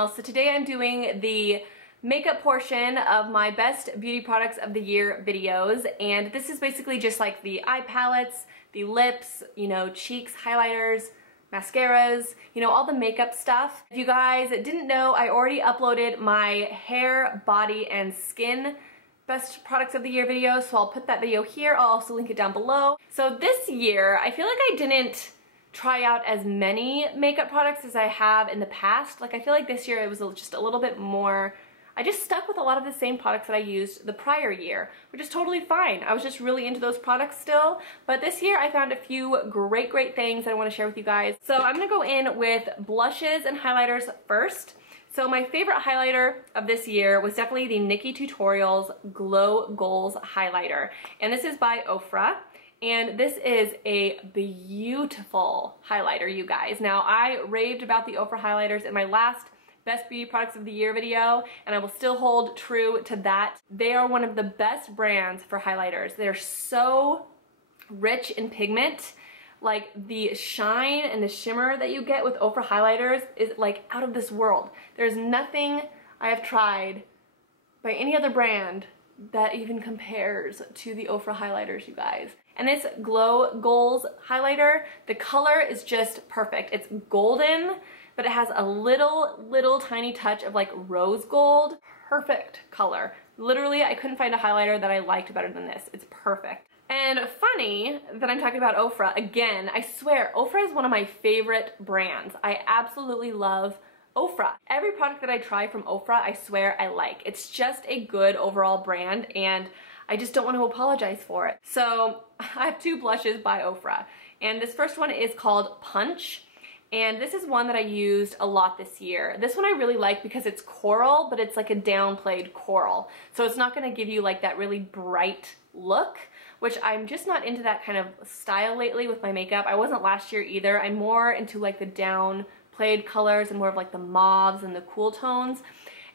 channel. So today I'm doing the makeup portion of my best beauty products of the year videos, and this is basically just like the eye palettes, the lips, you know, cheeks, highlighters, mascaras, you know, all the makeup stuff. If you guys didn't know, I already uploaded my hair, body, and skin best products of the year video, so I'll put that video here. I'll also link it down below. So this year, I feel like I didn't try out as many makeup products as I have in the past. Like, I feel like this year it was just a little bit more, I just stuck with a lot of the same products that I used the prior year, which is totally fine. I was just really into those products still, but this year I found a few great things that I want to share with you guys. So I'm gonna go in with blushes and highlighters first. So my favorite highlighter of this year was definitely the Nikki Tutorials GlowGoals highlighter, and this is by OFRA. And this is a beautiful highlighter, you guys. Now, I raved about the OFRA highlighters in my last Best Beauty Products of the Year video, and I will still hold true to that. They are one of the best brands for highlighters. They're so rich in pigment. Like, the shine and the shimmer that you get with OFRA highlighters is like out of this world. There's nothing I have tried by any other brand that even compares to the OFRA highlighters, you guys. And this GlowGoals highlighter, the color is just perfect. It's golden, but it has a little tiny touch of like rose gold. Perfect color. Literally, I couldn't find a highlighter that I liked better than this. It's perfect. And funny that I'm talking about OFRA again. I swear, OFRA is one of my favorite brands. I absolutely love OFRA. Every product that I try from OFRA, I swear I like. It's just a good overall brand, and I just don't want to apologize for it. So I have two blushes by OFRA, and this first one is called Punch, and this is one that I used a lot this year. This one I really like because it's coral, but it's like a downplayed coral. So it's not gonna give you like that really bright look, which I'm just not into that kind of style lately with my makeup. I wasn't last year either. I'm more into like the downplayed colors and more of like the mauves and the cool tones.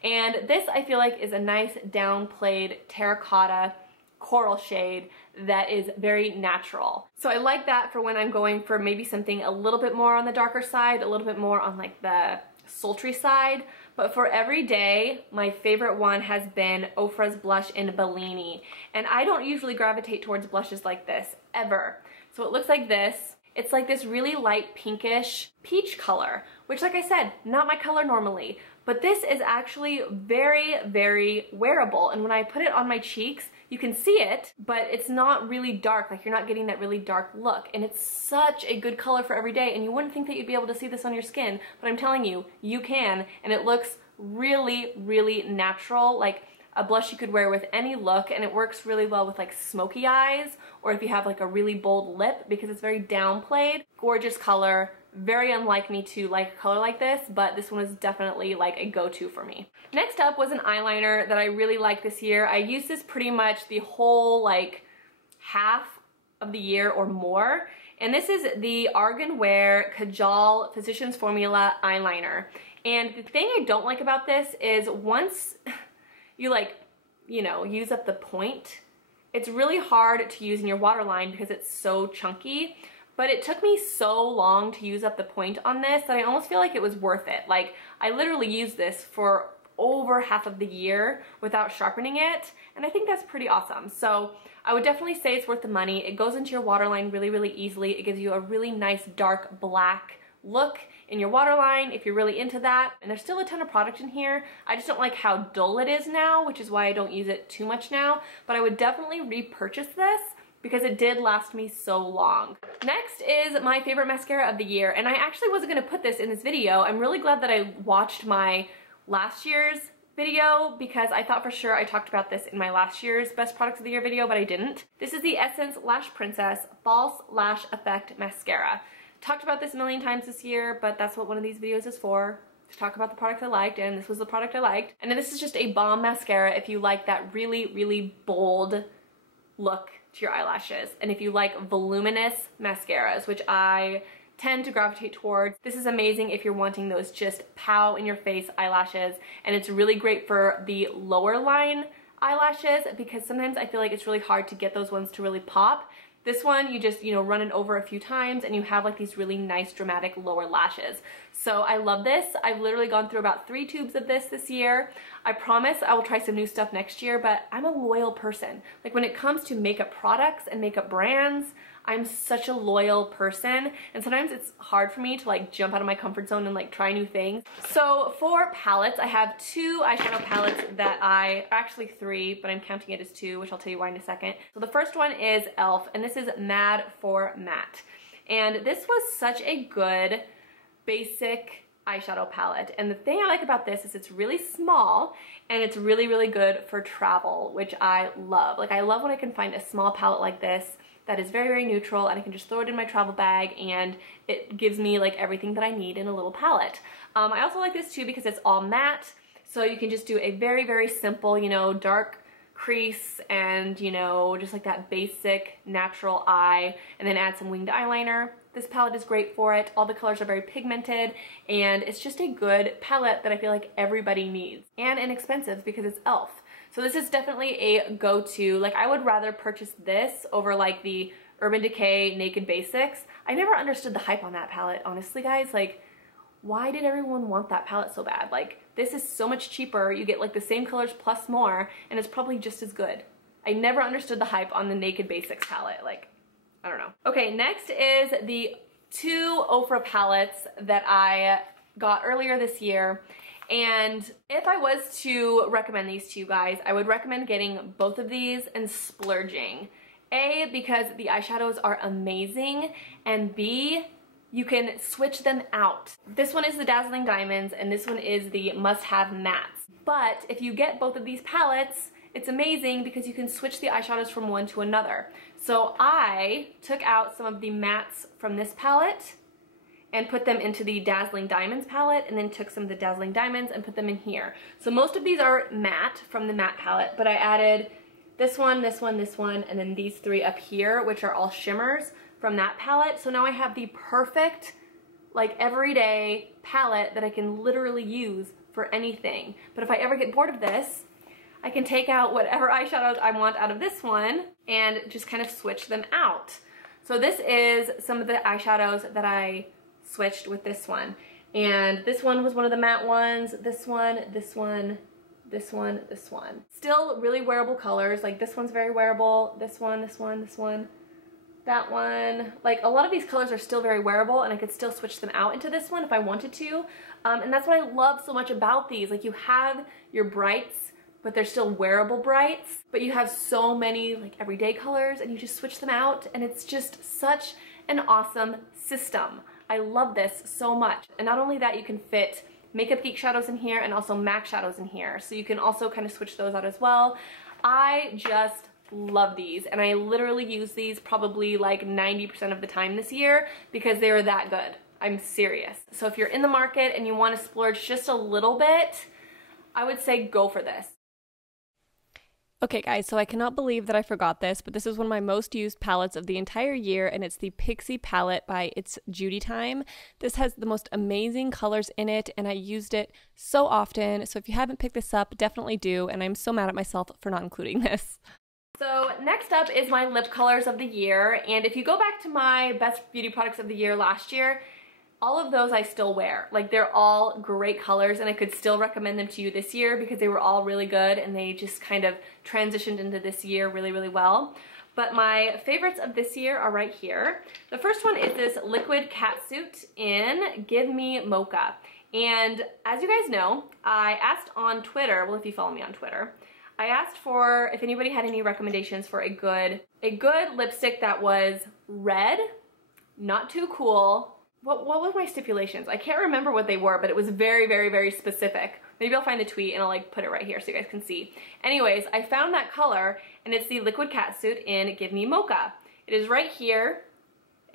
And this I feel like is a nice downplayed terracotta coral shade that is very natural. So I like that for when I'm going for maybe something a little bit more on the darker side, a little bit more on like the sultry side. But for every day, my favorite one has been OFRA's blush in Bellini. And I don't usually gravitate towards blushes like this, ever. So it looks like this. It's like this really light pinkish peach color, which, like I said, not my color normally. But this is actually very wearable. And when I put it on my cheeks, you can see it, but it's not really dark. Like, you're not getting that really dark look. And it's such a good color for every day. And you wouldn't think that you'd be able to see this on your skin, but I'm telling you, you can. And it looks really natural. Like a blush you could wear with any look, and it works really well with like smoky eyes, or if you have like a really bold lip, because it's very downplayed. Gorgeous color. Very unlike me to like a color like this, but this one was definitely like a go-to for me. Next up was an eyeliner that I really liked this year. I used this pretty much the whole like half of the year or more, and this is the Argan Wear Kajal Physicians Formula eyeliner. And the thing I don't like about this is once you like, you know, use up the point, it's really hard to use in your waterline because it's so chunky. But it took me so long to use up the point on this that I almost feel like it was worth it. Like, I literally used this for over half of the year without sharpening it, and I think that's pretty awesome. So I would definitely say it's worth the money. It goes into your waterline really easily. It gives you a really nice dark black look in your waterline if you're really into that. And there's still a ton of product in here. I just don't like how dull it is now, which is why I don't use it too much now. But I would definitely repurchase this because it did last me so long. Next is my favorite mascara of the year, and I actually wasn't gonna put this in this video. I'm really glad that I watched my last year's video because I thought for sure I talked about this in my last year's best products of the year video, but I didn't. This is the Essence Lash Princess False Lash Effect Mascara. Talked about this a million times this year, but that's what one of these videos is for. To talk about the products I liked, and this was the product I liked. And then this is just a bomb mascara if you like that really bold look to your eyelashes, and if you like voluminous mascaras, which I tend to gravitate towards. This is amazing if you're wanting those just pow in your face eyelashes, and it's really great for the lower line eyelashes because sometimes I feel like it's really hard to get those ones to really pop. This one, you just, you know, run it over a few times and you have like these really nice dramatic lower lashes. So I love this. I've literally gone through about 3 tubes of this year. I promise I will try some new stuff next year, but I'm a loyal person. Like when it comes to makeup products and makeup brands, I'm such a loyal person, and sometimes it's hard for me to like jump out of my comfort zone and like try new things. So for palettes, I have 2 eyeshadow palettes that actually 3, but I'm counting it as 2, which I'll tell you why in a second. So the first one is e.l.f., and this is Mad for Matte. And this was such a good basic eyeshadow palette, and the thing I like about this is it's really small and it's really, really good for travel, which I love. Like I love when I can find a small palette like this that is very, very neutral, and I can just throw it in my travel bag and it gives me like everything that I need in a little palette. I also like this too because it's all matte, so you can just do a very, very simple, you know, dark crease and, you know, just like that basic natural eye, and then add some winged eyeliner. This palette is great for it. All the colors are very pigmented, and it's just a good palette that I feel like everybody needs, and inexpensive because it's e.l.f. So this is definitely a go-to. Like I would rather purchase this over like the Urban Decay Naked Basics. I never understood the hype on that palette, honestly guys. Like why did everyone want that palette so bad? Like this is so much cheaper. You get like the same colors plus more, and it's probably just as good. I never understood the hype on the Naked Basics palette. Like, I don't know. Okay, next is the 2 OFRA palettes that I got earlier this year. And if I was to recommend these to you guys, I would recommend getting both of these and splurging. A, because the eyeshadows are amazing, and B, you can switch them out. This one is the Dazzling Diamonds, and this one is the Must Have Mattes. But if you get both of these palettes, it's amazing because you can switch the eyeshadows from one to another. So I took out some of the mattes from this palette and put them into the Dazzling Diamonds palette, and then took some of the Dazzling Diamonds and put them in here. So most of these are matte from the matte palette, but I added this one, this one, this one, and then these 3 up here, which are all shimmers from that palette. So now I have the perfect, like everyday palette that I can literally use for anything. But if I ever get bored of this, I can take out whatever eyeshadows I want out of this one and just kind of switch them out. So this is some of the eyeshadows that I switched with this one. And this one was one of the matte ones, this one, this one, this one, this one. Still really wearable colors. Like this one's very wearable, this one, this one, this one, that one. Like a lot of these colors are still very wearable, and I could still switch them out into this one if I wanted to. And that's what I love so much about these. Like you have your brights, but they're still wearable brights, but you have so many like everyday colors, and you just switch them out, and it's just such an awesome system. I love this so much. And not only that, you can fit Makeup Geek shadows in here and also MAC shadows in here, so you can also kind of switch those out as well. I just love these, and I literally use these probably like 90% of the time this year because they are that good. I'm serious. So if you're in the market and you want to splurge just a little bit, I would say go for this. Okay guys, so I cannot believe that I forgot this, but this is one of my most used palettes of the entire year, and it's the Pixi palette by ItsJudyTime. This has the most amazing colors in it, and I used it so often, so if you haven't picked this up, definitely do, and I'm so mad at myself for not including this. So next up is my lip colors of the year, and if you go back to my best beauty products of the year last year, all of those I still wear. Like they're all great colors, and I could still recommend them to you this year because they were all really good, and they just kind of transitioned into this year really, really well. But my favorites of this year are right here. The first one is this liquid catsuit in Give Me Mocha. And as you guys know, I asked on Twitter, well if you follow me on Twitter, I asked for if anybody had any recommendations for a good lipstick that was red, not too cool. What were my stipulations? I can't remember what they were, but it was very, very, very specific. Maybe I'll find the tweet and I'll like put it right here so you guys can see. Anyways, I found that color, and it's the liquid catsuit in Give Me Mocha. It is right here,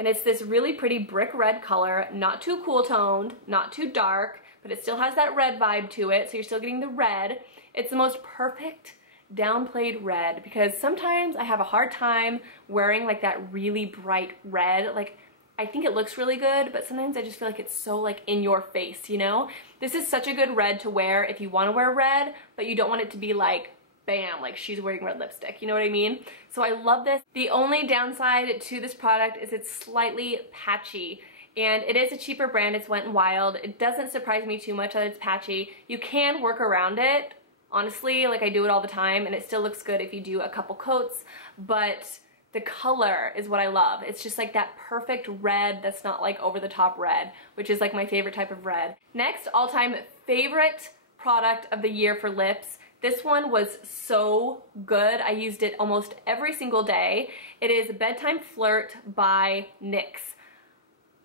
and it's this really pretty brick red color, not too cool toned, not too dark, but it still has that red vibe to it, so you're still getting the red. It's the most perfect downplayed red, because sometimes I have a hard time wearing like that really bright red. Like I think it looks really good, but sometimes I just feel like it's so like in your face, you know? This is such a good red to wear if you want to wear red, but you don't want it to be like, bam, like she's wearing red lipstick, you know what I mean? So I love this. The only downside to this product is it's slightly patchy, and it is a cheaper brand. It's Wet n Wild. It doesn't surprise me too much that it's patchy. You can work around it, honestly, like I do it all the time, and it still looks good if you do a couple coats, but the color is what I love. It's just like that perfect red that's not like over the top red, which is like my favorite type of red. Next, all-time favorite product of the year for lips. This one was so good. I used it almost every single day. It is Bedtime Flirt by NYX.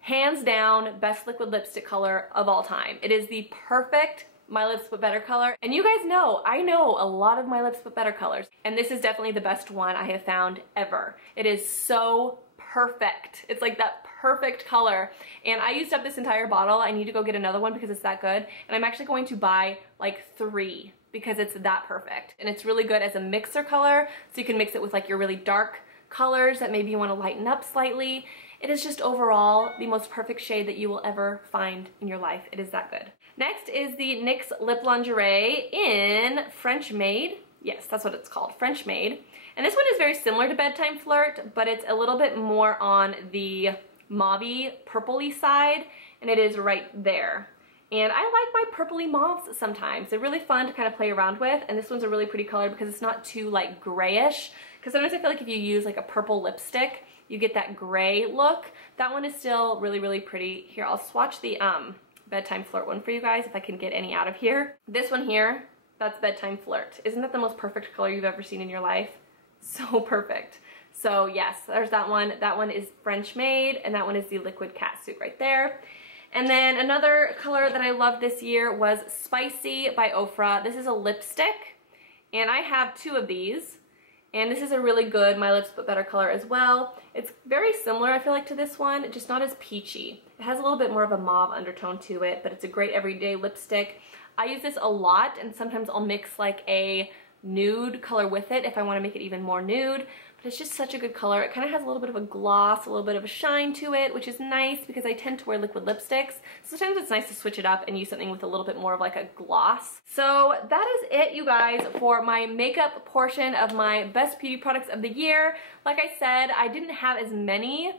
Hands down, best liquid lipstick color of all time. It is the perfect My Lips But Better color. And you guys know, I know a lot of My Lips But Better colors. And this is definitely the best one I have found ever. It is so perfect. It's like that perfect color. And I used up this entire bottle. I need to go get another one because it's that good. And I'm actually going to buy like 3 because it's that perfect. And it's really good as a mixer color. So you can mix it with like your really dark colors that maybe you want to lighten up slightly. It is just overall the most perfect shade that you will ever find in your life. It is that good. Next is the NYX Lip Lingerie in French Maid. Yes, that's what it's called, French Maid. And this one is very similar to Bedtime Flirt, but it's a little bit more on the mauve-y, purpley side, and it is right there. And I like my purpley mauves sometimes. They're really fun to kind of play around with, and this one's a really pretty color because it's not too like grayish. Because sometimes I feel like if you use like a purple lipstick, you get that gray look. That one is still really, really pretty. Here, I'll swatch the Bedtime Flirt one for you guys if I can get any out of here. This one here, that's Bedtime Flirt. Isn't that the most perfect color you've ever seen in your life? So perfect. So yes, there's that one. That one is French Maid, and that one is the Liquid Catsuit right there. And then another color that I loved this year was Spicy by OFRA. This is a lipstick, and I have 2 of these. And this is a really good My Lips But Better color as well. It's very similar, I feel like, to this one, just not as peachy. It has a little bit more of a mauve undertone to it, but it's a great everyday lipstick. I use this a lot, and sometimes I'll mix like a nude color with it if I want to make it even more nude. But it's just such a good color. It kind of has a little bit of a gloss, a little bit of a shine to it, which is nice because I tend to wear liquid lipsticks. Sometimes it's nice to switch it up and use something with a little bit more of like a gloss. So that is it, you guys, for my makeup portion of my best beauty products of the year. Like I said, I didn't have as many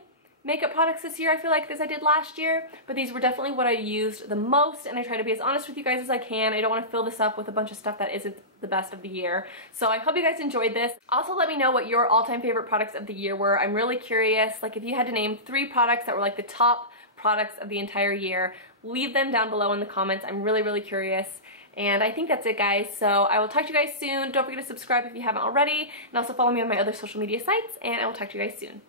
makeup products this year, I feel like, as I did last year, but these were definitely what I used the most, and I try to be as honest with you guys as I can. I don't want to fill this up with a bunch of stuff that isn't the best of the year. So I hope you guys enjoyed this. Also, let me know what your all-time favorite products of the year were. I'm really curious, like if you had to name 3 products that were like the top products of the entire year, leave them down below in the comments. I'm really, really curious. And I think that's it, guys. So I will talk to you guys soon. Don't forget to subscribe if you haven't already, and also follow me on my other social media sites, and I will talk to you guys soon.